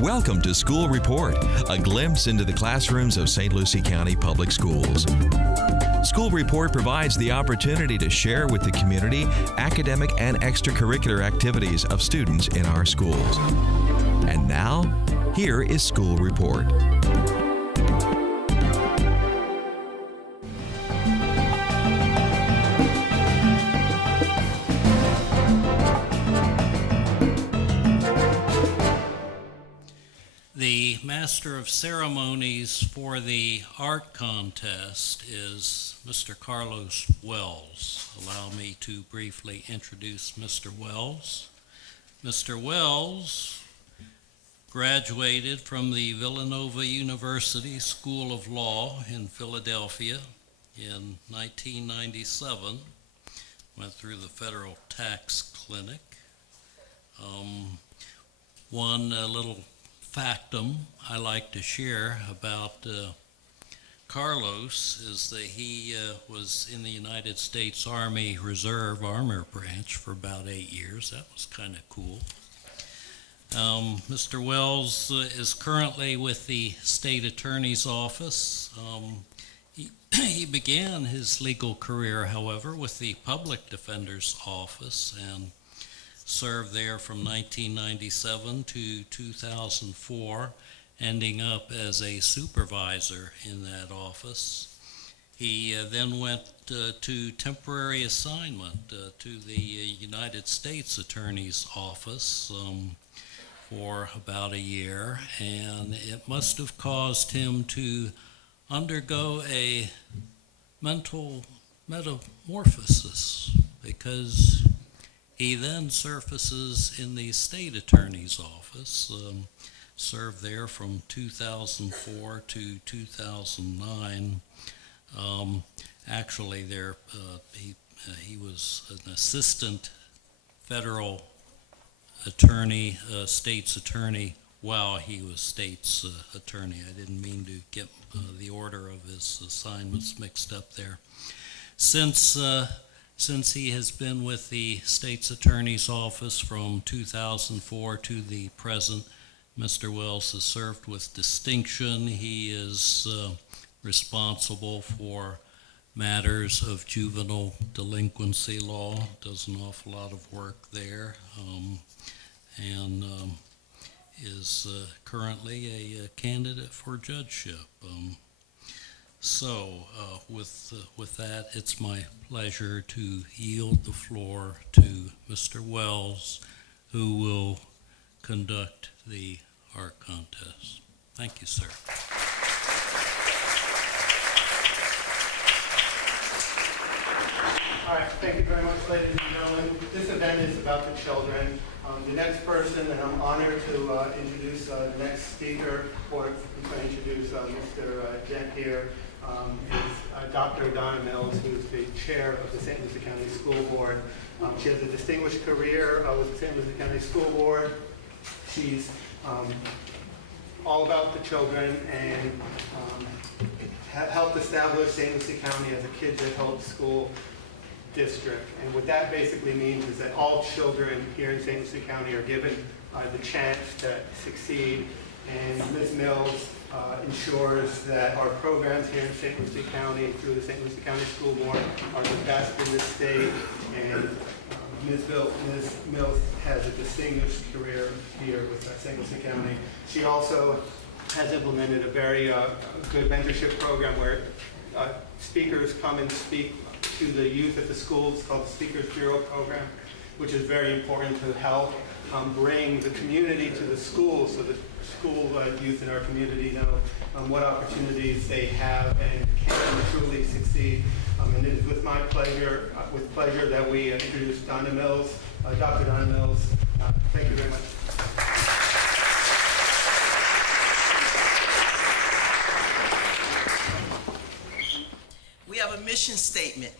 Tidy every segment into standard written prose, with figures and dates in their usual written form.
Welcome to School Report, a glimpse into the classrooms of St. Lucie County Public Schools. School Report provides the opportunity to share with the community academic and extracurricular activities of students in our schools. And now, here is School Report. The Master of Ceremonies for the art contest is Mr. Carlos Wells. Allow me to briefly introduce Mr. Wells. Mr. Wells graduated from the Villanova University School of Law in Philadelphia in 1997. Went through the Federal Tax Clinic. One little factum I like to share about Carlos is that he was in the United States Army Reserve Armor Branch for about 8 years. That was kind of cool. Mr. Wells is currently with the State Attorney's Office. He began his legal career, however, with the Public Defender's Office and served there from 1997 to 2004, ending up as a supervisor in that office. He then went to temporary assignment to the United States Attorney's Office for about a year, and it must have caused him to undergo a mental metamorphosis, because he then surfaces in the State Attorney's Office, served there from 2004 to 2009. Actually, there he was an assistant federal attorney, state's attorney, while he was state's attorney. I didn't mean to get the order of his assignments mixed up there. Since he has been with the State's Attorney's Office from 2004 to the present, Mr. Wells has served with distinction. He is responsible for matters of juvenile delinquency law, does an awful lot of work there, and is currently a candidate for judgeship. So with that, it's my pleasure to yield the floor to Mr. Wells, who will conduct the art contest. Thank you, sir. All right, thank you very much, ladies and gentlemen. This event is about the children. The next person, and I'm honored to introduce the next speaker, or I'm going to introduce Mr. Gent here, is Dr. Donna Mills, who is the chair of the St. Lucie County School Board. She has a distinguished career with the St. Lucie County School Board. She's all about the children and helped establish St. Lucie County as a Kids at Hope school district. And what that basically means is that all children here in St. Lucie County are given the chance to succeed. And Ms. Mills ensures that our programs here in St. Lucie County through the St. Lucie County School Board are the best in the state. And Ms. Mills has a distinguished career here with St. Lucie County. She also has implemented a very good mentorship program where speakers come and speak to the youth at the schools, called the Speakers Bureau program, which is very important to help bring the community to the schools, so the school youth in our community know what opportunities they have and can truly succeed. And it is with my pleasure, that we introduce Donna Mills, Dr. Donna Mills. Thank you very much. We have a mission statement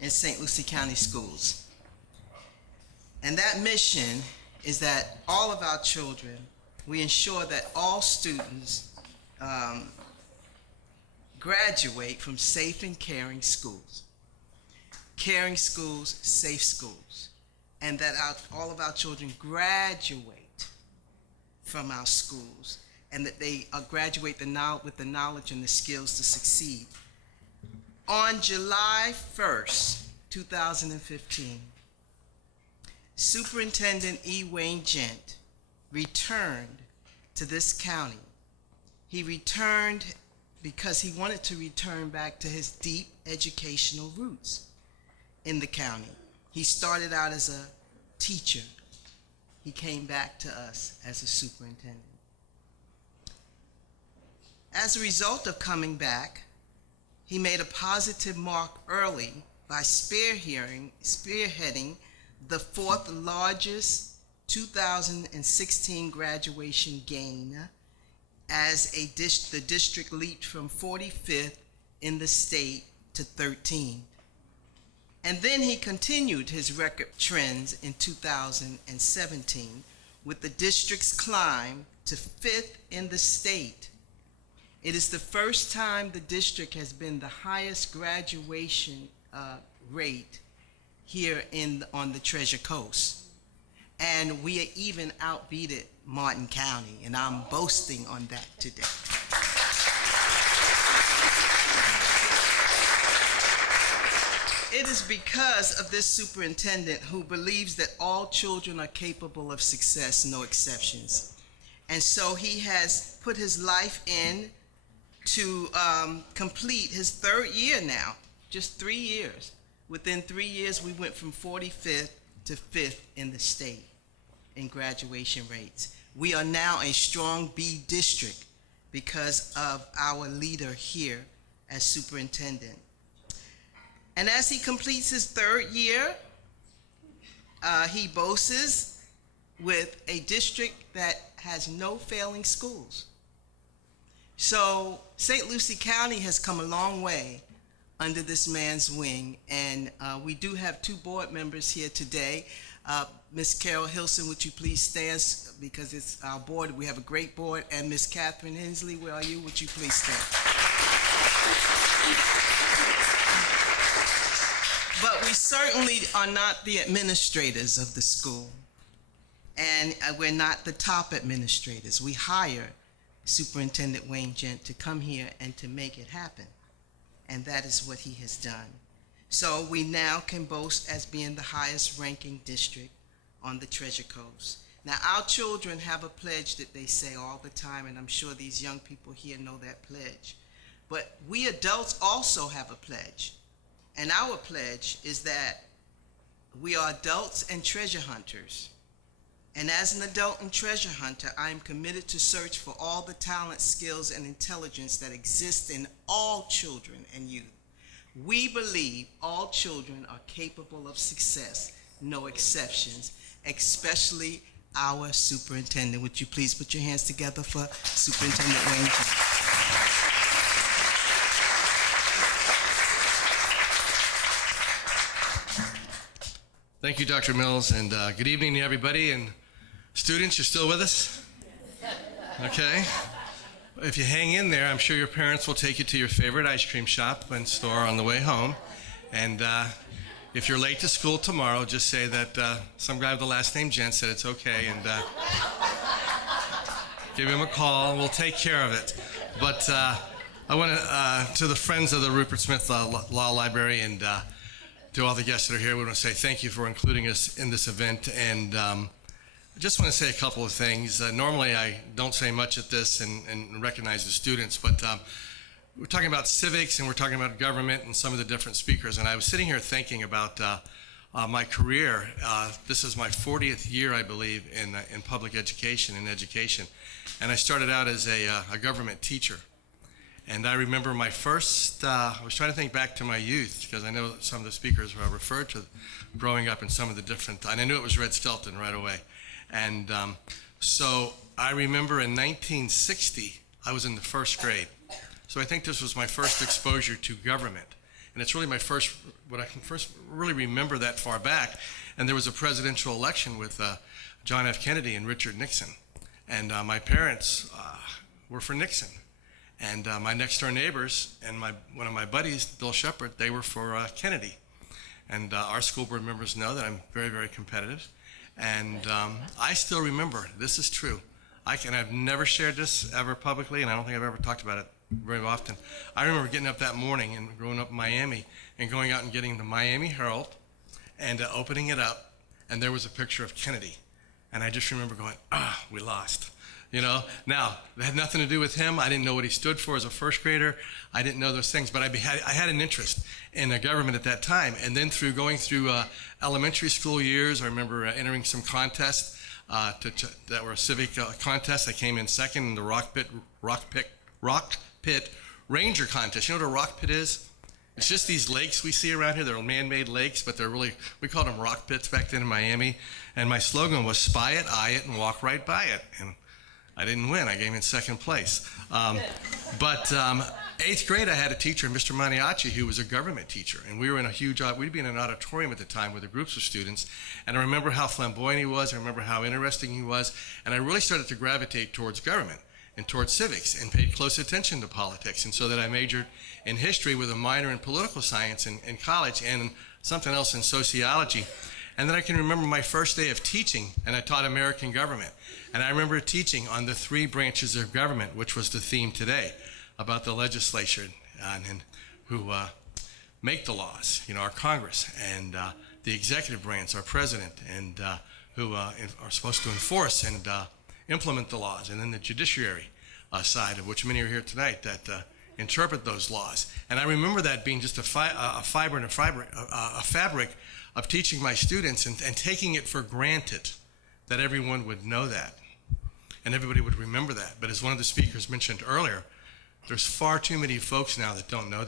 in St. Lucie County Schools. And that mission is that all of our children, we ensure that all students graduate from safe and caring schools. Caring schools, safe schools. And that all of our children graduate from our schools, and that they graduate with the knowledge and the skills to succeed. On July 1st, 2015, Superintendent E. Wayne Gent returned to this county. He returned because he wanted to return back to his deep educational roots in the county. He started out as a teacher. He came back to us as a superintendent. As a result of coming back, he made a positive mark early by spearheading the fourth largest 2016 graduation gain, as the district leaped from 45th in the state to 13th. And then he continued his record trends in 2017 with the district's climb to 5th in the state. It is the first time the district has been the highest graduation rate here on the Treasure Coast. And we even outbeated Martin County, and I'm boasting on that today. It is because of this superintendent who believes that all children are capable of success, no exceptions. And so he has put his life in to complete his third year now, just 3 years. Within 3 years, we went from 45th to 5th in the state in graduation rates. We are now a strong B district because of our leader here as superintendent. And as he completes his third year, he boasts with a district that has no failing schools. So St. Lucie County has come a long way under this man's wing, and we do have 2 board members here today. Ms. Carol Hilson, would you please stand, because it's our board, we have a great board, and Ms. Catherine Hensley, where are you? Would you please stand? But we certainly are not the administrators of the school, and we're not the top administrators. We hire Superintendent Wayne Gent to come here and to make it happen, and that is what he has done. So we now can boast as being the highest ranking district on the Treasure Coast. Now, our children have a pledge that they say all the time, and I'm sure these young people here know that pledge. But we adults also have a pledge. And our pledge is that we are adults and treasure hunters. And as an adult and treasure hunter, I am committed to search for all the talent, skills, and intelligence that exist in all children and youth. We believe all children are capable of success, no exceptions, especially our superintendent. Would you please put your hands together for Superintendent Wayne Gent? Thank you, Dr. Mills, and good evening to everybody. And students, you're still with us? Okay. If you hang in there, I'm sure your parents will take you to your favorite ice cream shop and store on the way home. And if you're late to school tomorrow, just say that some guy with the last name Gent said it's okay, and give him a call, and we'll take care of it. But I want to the friends of the Rupert Smith Law Library, and to all the guests that are here, we want to say thank you for including us in this event. And I just want to say a couple of things. Normally I don't say much at this and recognize the students, but we're talking about civics and we're talking about government and some of the different speakers. And I was sitting here thinking about my career. This is my 40th year, I believe, in public education and education. And I started out as a government teacher. And I remember my first, I was trying to think back to my youth, because I know that some of the speakers referred to growing up in some of the different, and I knew it was Red Skelton right away. And so I remember in 1960, I was in the first grade. So I think this was my first exposure to government. And it's really my first, what I can first really remember that far back. And there was a presidential election with John F. Kennedy and Richard Nixon. And my parents were for Nixon. And my next door neighbors and one of my buddies, Bill Shepard, they were for Kennedy. And our school board members know that I'm very, very competitive. And I still remember, this is true, I've never shared this ever publicly, and I don't think I've ever talked about it very often. I remember getting up that morning and growing up in Miami and going out and getting the Miami Herald and opening it up, and there was a picture of Kennedy. And I just remember going, we lost. You know, now, it had nothing to do with him. I didn't know what he stood for as a first grader. I didn't know those things, but I had an interest in the government at that time. And then going through elementary school years, I remember entering some contests that were civic contests. I came in second in the rock pit ranger contest. You know what a rock pit is? It's just these lakes we see around here. They're man-made lakes, but they're really, we called them rock pits back then in Miami. And my slogan was spy it, eye it, and walk right by it. And I didn't win. I came in second place. But 8th grade, I had a teacher, Mr. Maniaci, who was a government teacher. And we were in we'd be in an auditorium at the time with a groups of students. And I remember how flamboyant he was. I remember how interesting he was. And I really started to gravitate towards government and towards civics and paid close attention to politics. And so that I majored in history with a minor in political science in college and something else in sociology. And then I can remember my first day of teaching, and I taught American government. And I remember teaching on the 3 branches of government, which was the theme today, about the legislature and who make the laws, you know, our Congress, and the executive branch, our president, and who are supposed to enforce and implement the laws, and then the judiciary side, of which many are here tonight, that interpret those laws. And I remember that being just a fabric of teaching my students and taking it for granted that everyone would know that and everybody would remember that. But as one of the speakers mentioned earlier, there's far too many folks now that don't know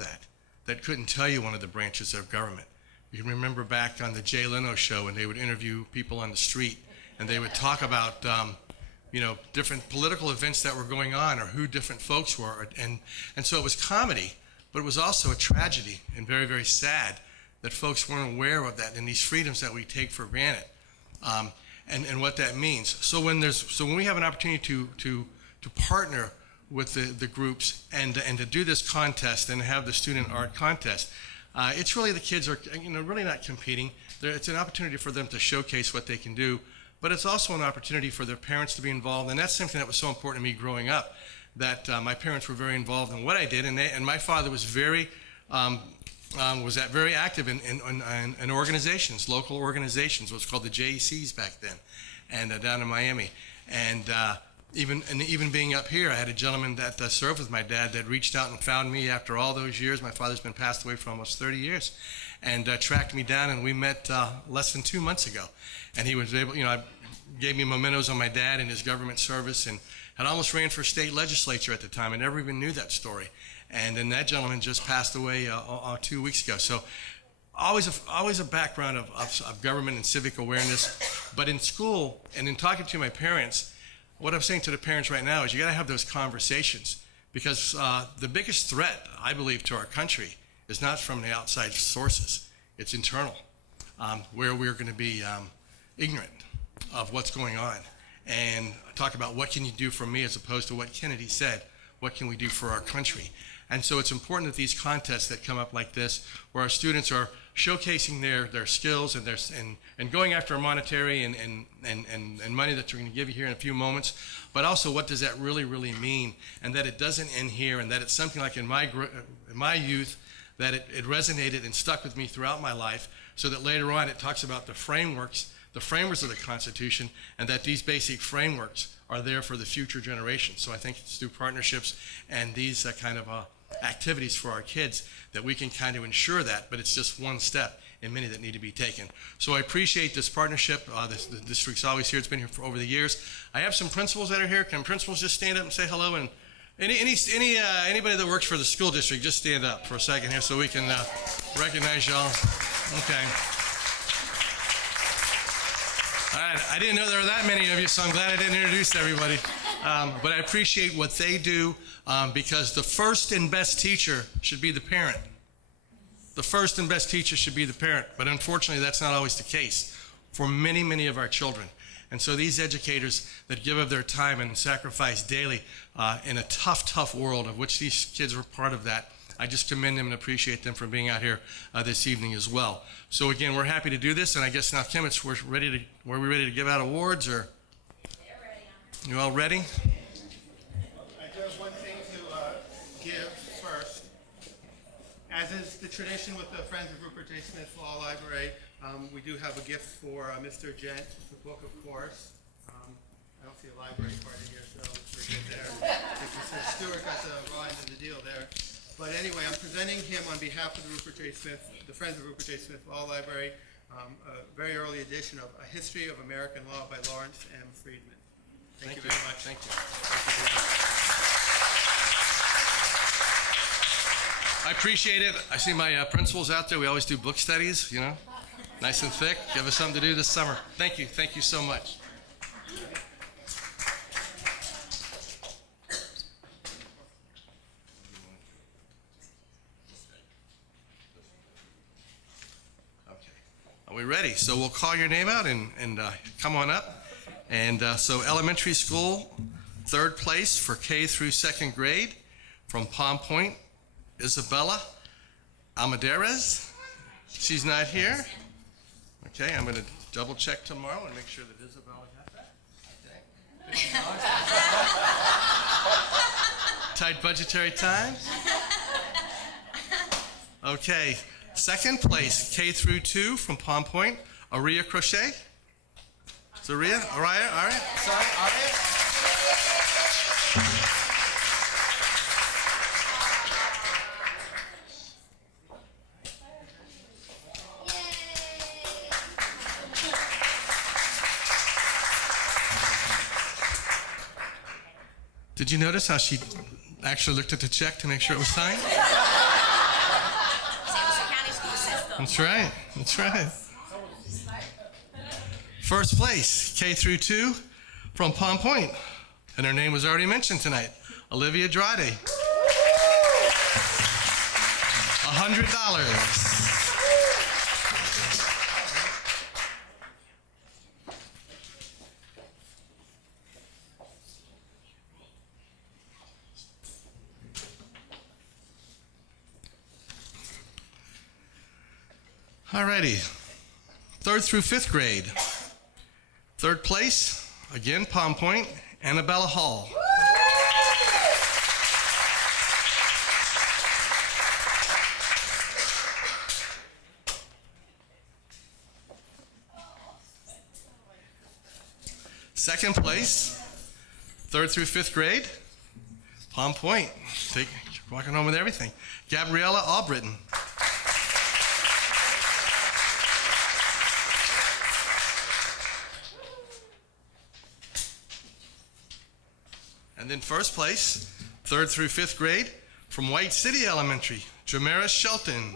that couldn't tell you one of the branches of government. You can remember back on the Jay Leno show when they would interview people on the street and they would talk about different political events that were going on or who different folks were. And so it was comedy, but it was also a tragedy and very, very sad that folks weren't aware of that and these freedoms that we take for granted, and what that means. So when we have an opportunity to partner with the groups and to do this contest and have the student art contest, it's really the kids are really not competing. It's an opportunity for them to showcase what they can do, but it's also an opportunity for their parents to be involved, and that's something that was so important to me growing up. That my parents were very involved in what I did, and my father was very active in organizations, local organizations, what's called the JECs back then, and down in Miami. And even being up here, I had a gentleman that served with my dad that reached out and found me after all those years. My father's been passed away for almost 30 years, and tracked me down, and we met less than 2 months ago. And he was able, gave me mementos on my dad and his government service, and had almost ran for state legislature at the time. I never even knew that story. And then that gentleman just passed away 2 weeks ago. So always a background of government and civic awareness. But in school and in talking to my parents, what I'm saying to the parents right now is you got to have those conversations, because the biggest threat, I believe, to our country is not from the outside sources. It's internal, where we're going to be ignorant of what's going on and talk about what can you do for me as opposed to what Kennedy said, what can we do for our country. And so it's important that these contests that come up like this, where our students are showcasing their skills and going after a monetary and money that we're going to give you here in a few moments, but also what does that really, really mean, and that it doesn't end here, and that it's something like in my youth, that it resonated and stuck with me throughout my life, so that later on it talks about the framers of the Constitution, and that these basic frameworks are there for the future generations. So I think it's through partnerships and these kind of activities for our kids that we can kind of ensure that, but it's just one step in many that need to be taken. So I appreciate this partnership. The district's always here. It's been here for over the years. I have some principals that are here. Can principals just stand up and say hello? And anybody that works for the school district, just stand up for a second here so we can recognize y'all. Okay. All right, I didn't know there were that many of you, so I'm glad I didn't introduce everybody. But I appreciate what they do, because the first and best teacher should be the parent. The first and best teacher should be the parent, but unfortunately that's not always the case for many, many of our children. And so these educators that give of their time and sacrifice daily in a tough, tough world, of which these kids were part of that, I just commend them and appreciate them for being out here this evening as well. So again, we're happy to do this, and I guess now, Kim, were we ready to give out awards, or? You all ready? I do have one thing to give first. As is the tradition with the Friends of Rupert J. Smith Law Library, we do have a gift for Mr. Gent, the book, of course. I don't see a library card in here, so we're good there. Stuart got the raw end of the deal there. But anyway, I'm presenting him on behalf of the Friends of Rupert J. Smith Law Library, a very early edition of A History of American Law by Lawrence M. Friedman. Thank you very much. Thank you. I appreciate it. I see my principals out there. We always do book studies, you know, nice and thick. Give us something to do this summer. Thank you. Thank you so much. Are we ready? So we'll call your name out and come on up. And so elementary school, third place for K through second grade from Palm Point, Isabella Almandare. She's not here. Okay, I'm going to double check tomorrow and make sure that Isabella got that. Okay. Tight budgetary times. Okay. Second place, K through 2 from Palm Point, Aria Crochet. Is Aria? Aria? Sorry, Aria? Did you notice how she actually looked at the check to make sure it was signed? That's right. That's right. First place, K through 2 from Palm Point. And her name was already mentioned tonight, Olivia Drade. $100. Alrighty, third through fifth grade. Third place, again, Palm Point, Annabella Hall. Second place, third through fifth grade, Palm Point. Walking home with everything. Gabriella Albritton. And then first place, third through fifth grade, from White City Elementary, Jamera Shelton.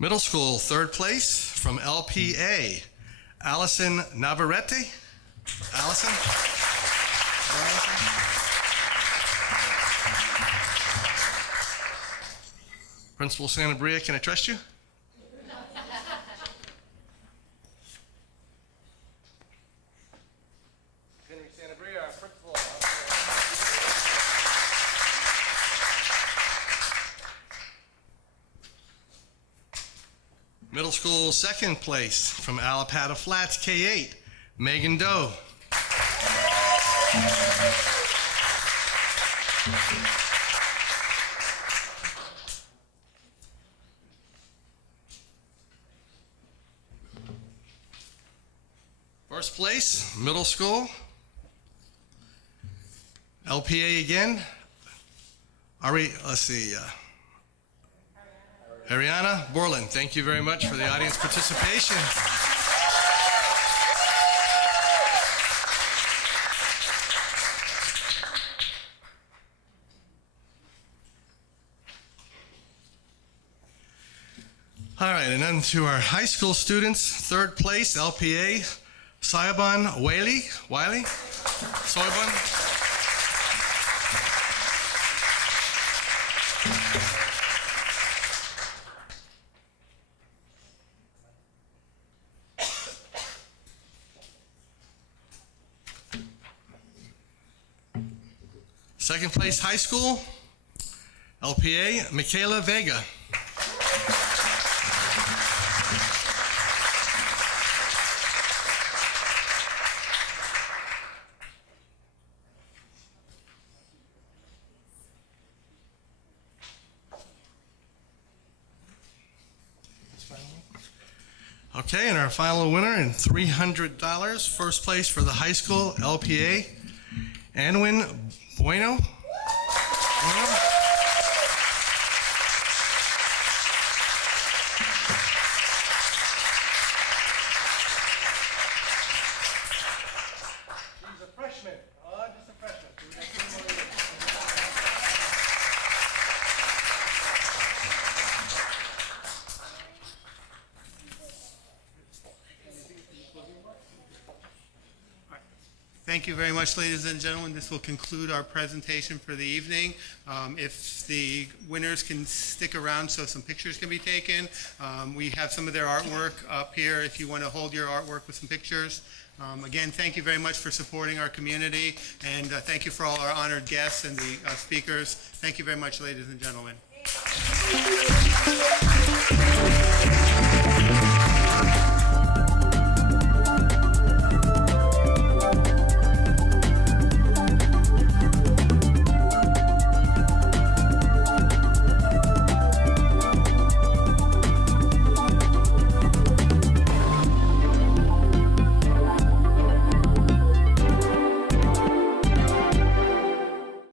Middle school, third place, from LPA, Allison Navarrete. Allison? Principal Santa Bria, can I trust you? Henry Santa Bria, our principal. Middle school second place from Allapattah Flats, K8, Megan Doe. First place, middle school, LPA again. Ariana Borland, thank you very much for the audience participation. All right, and then to our high school students, third place, LPA, Soyabon Wiley, Soyabon. Second place, high school, LPA, Michaela Vega. Okay, and our final winner in $300, first place for the high school, LPA, Anwin Bueno. She's a freshman. Just a freshman. Thank you very much, ladies and gentlemen. This will conclude our presentation for the evening. If the winners can stick around so some pictures can be taken. We have some of their artwork up here if you want to hold your artwork with some pictures. Again, thank you very much for supporting our community, and thank you for all our honored guests and the speakers. Thank you very much, ladies and gentlemen.